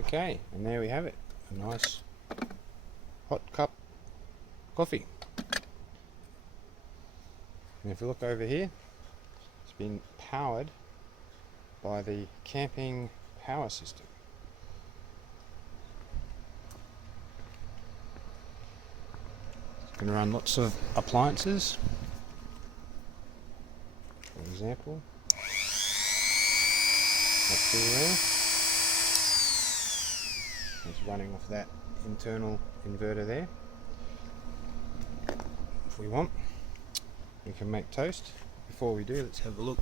Okay, and there we have it, a nice hot cup of coffee. And if you look over here, it's been powered by the camping power system. It's going to run lots of appliances, for example, that through there. It's running off that internal inverter there. If we want, we can make toast. Before we do, let's have a look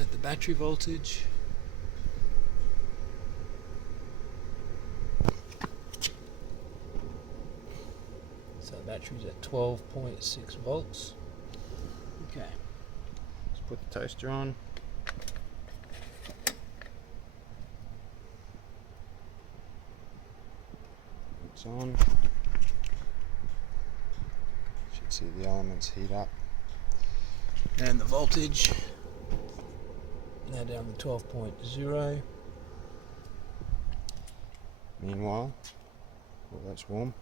at the battery voltage. So the battery's at 12.6 volts. Okay, let's put the toaster on. It's on. Should see the elements heat up. And the voltage now down to 12.0. Meanwhile, well, that's warm.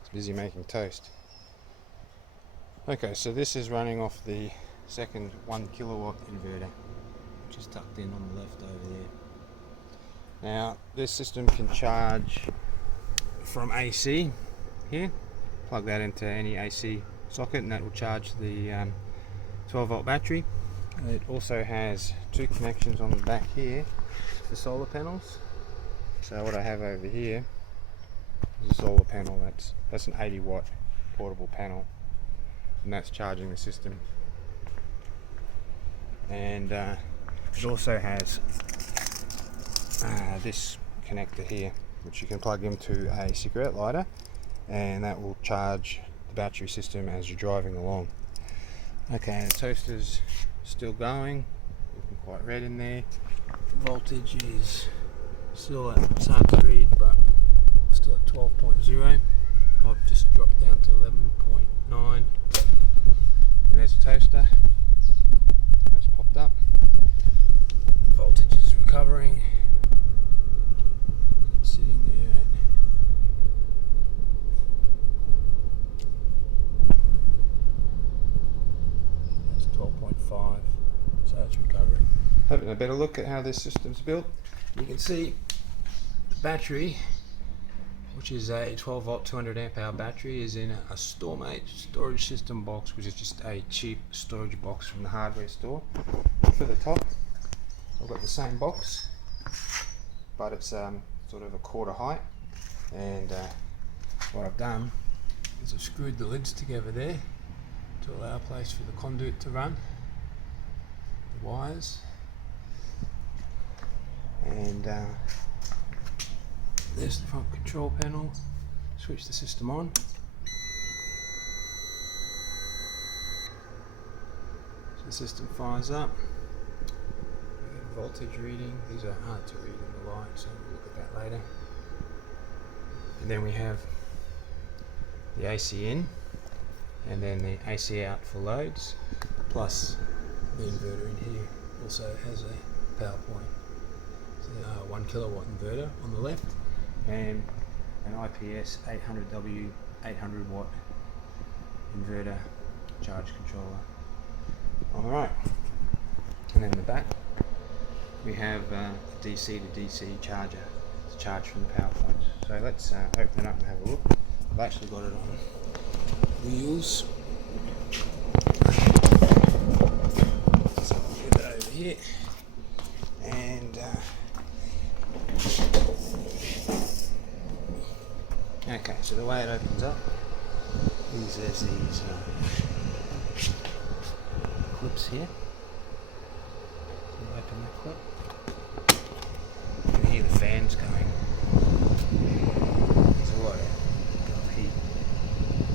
It's busy making toast. Okay, so this is running off the second 1 kilowatt inverter, which is tucked in on the left over there. Now, this system can charge from AC here. Plug that into any AC socket and that will charge the 12 volt battery. It also has two connections on the back here for solar panels. So what I have over here is a solar panel. That's an 80 watt portable panel, and that's charging the system. And it also has this connector here, which you can plug into a cigarette lighter, and that will charge the battery system as you're driving along. Okay, the toaster's still going, looking quite red in there. The voltage is still it's hard to read, but still at 12.0. I've just dropped down to 11.9. And there's the toaster. That's popped up. The voltage is recovering. It's sitting there at 12.5, so it's recovering. Having a better look at how this system's built, you can see the battery, which is a 12 volt 200 amp hour battery, is in a StoreMate storage system box, which is just a cheap storage box from the hardware store. For the top, I've got the same box, but it's sort of a quarter height, and what I've done is I've screwed the lids together there to allow a place for the conduit to run, the wires, and there's the front control panel. Switch the system on. So the system fires up. We get a voltage reading. These are hard to read in the light, so we'll look at that later. And then we have the AC in, and then the AC out for loads, plus the inverter in here also has a power point. So 1 kilowatt inverter on the left, and an IPS 800W 800 watt inverter charge controller on the right. And then in the back we have a DC to DC charger to charge from the power points. So let's open it up and have a look. I've actually got it on wheels. So I'll get that over here, and okay, so the way it opens up is there's these clips here. So you open that clip, you can hear the fans going. There's a lot of heat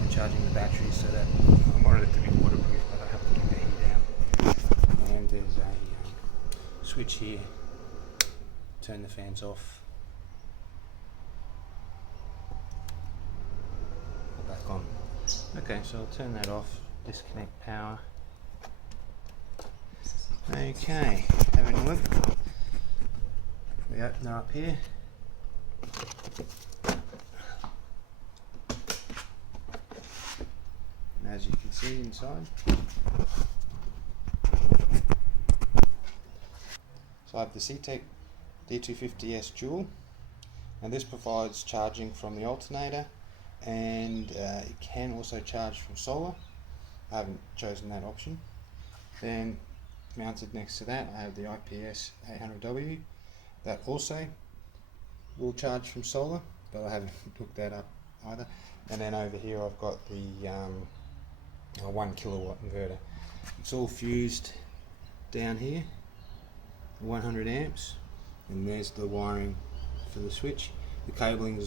charging the battery, so that I wanted it to be waterproof, but I have to keep the heat out. And there's a switch here, turn the fans off, back on. Okay, so I'll turn that off, disconnect power. Okay, having a look. We open her up here, And as you can see inside, so I have the CTEK D250S Dual, and this provides charging from the alternator, and it can also charge from solar. I haven't chosen that option. Then mounted next to that I have the IPS 800W that also will charge from solar, but I haven't looked that up either. And then over here I've got the 1 kilowatt inverter. It's all fused down here, 100 amps, and there's the wiring for the switch. The cabling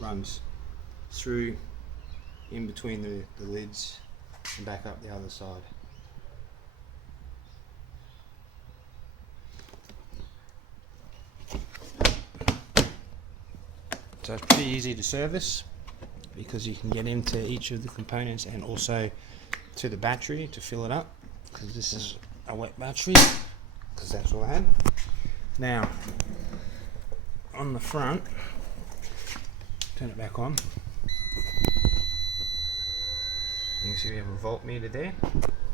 runs through in between the lids and back up the other side. So it's pretty easy to service because you can get into each of the components and also to the battery to fill it up, because this is a wet battery, because that's all I had. Now on the front, turn it back on, you can see we have a voltmeter there,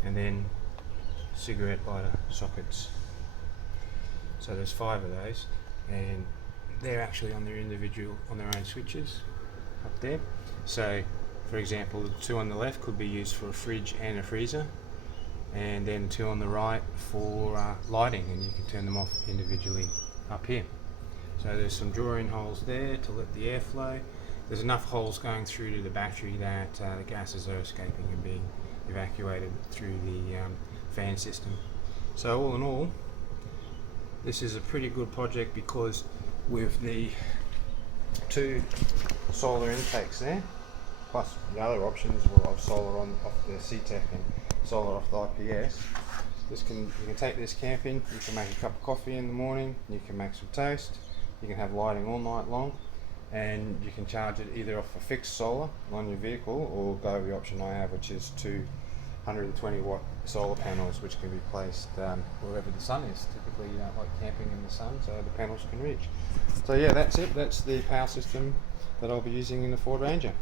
and then cigarette lighter sockets. So there's 5 of those, and they're actually on their own switches up there. So for example, the 2 on the left could be used for a fridge and a freezer, and then 2 on the right for lighting, and you can turn them off individually up here. So there's some draw-in holes there to let the air flow. There's enough holes going through to the battery that the gases are escaping and being evacuated through the fan system. So all in all, this is a pretty good project, because with the 2 solar intakes there, plus the other options will have solar off the CTEK and solar off the IPS. You can take this camping, you can make a cup of coffee in the morning, you can make some toast, you can have lighting all night long, and you can charge it either off a fixed solar on your vehicle, or go with the option I have, which is 220 watt solar panels, which can be placed wherever the sun is. Typically you don't like camping in the sun, so the panels can reach. So yeah, that's it. That's the power system that I'll be using in the Ford Ranger.